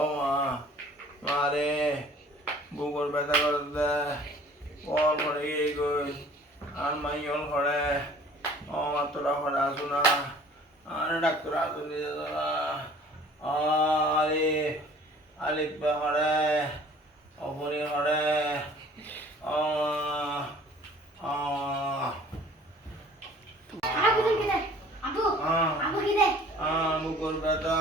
ও মা, মা রে, বুকুর ব্যথা করে দে, কল করে গিয়ে গই, আর মাইয়ল করে, ও মা তোরা করে আসু না, আর ডাক্তার আসু নিয়ে তোরা, আলিফ, আলিফ বে করে, অপরি করে, ও মা, বুকুর ব্যথা,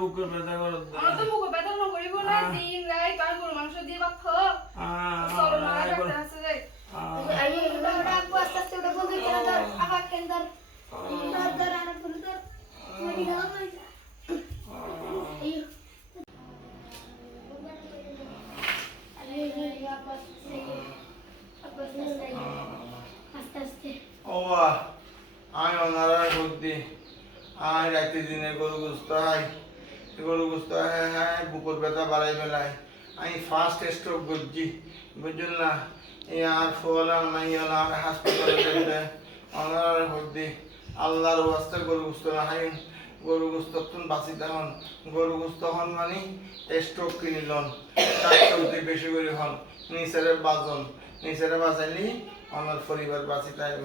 বুকের ব্যথা করে দে, আমার তো মুখ ব্যথা না করিব না দিন রাত আর গরু মাংস দিয়ে ভাত খাও চলো না ডাক্তার আছে রে আই ওটা আপু আস্তে আস্তে ওটা বন্ধ করে দাও আবার কেন্দার দর আর বন্ধ কর মেডি দাও না এই আরে वापस আস্তে আস্তে ও মা, আমি ওনারা বুদ্ধি, আমি রাতে দিনে গরু গুস্ত হাই, গরু গুস্ত হাই বুকুর ব্যথা বাড়াই বেলায়, আমি ফার্স্ট স্ট্রোক বুঝছি, বুঝল না, এই আর ফোলা নাই আর হাসপাতালে যেতে, ওনারা বুদ্ধি, আল্লাহর ওয়াস্তে গরু গুস্ত না হাই, গরু গুস্ত তুন বাঁচি তখন, গরু গুস্ত হন মানে স্ট্রোক কিনিলন, তার চলতে বেশি করে হন, নিচেরে বাজন, নিচেরে বাজাইলি আমার পরিবার বাঁচি তাইব।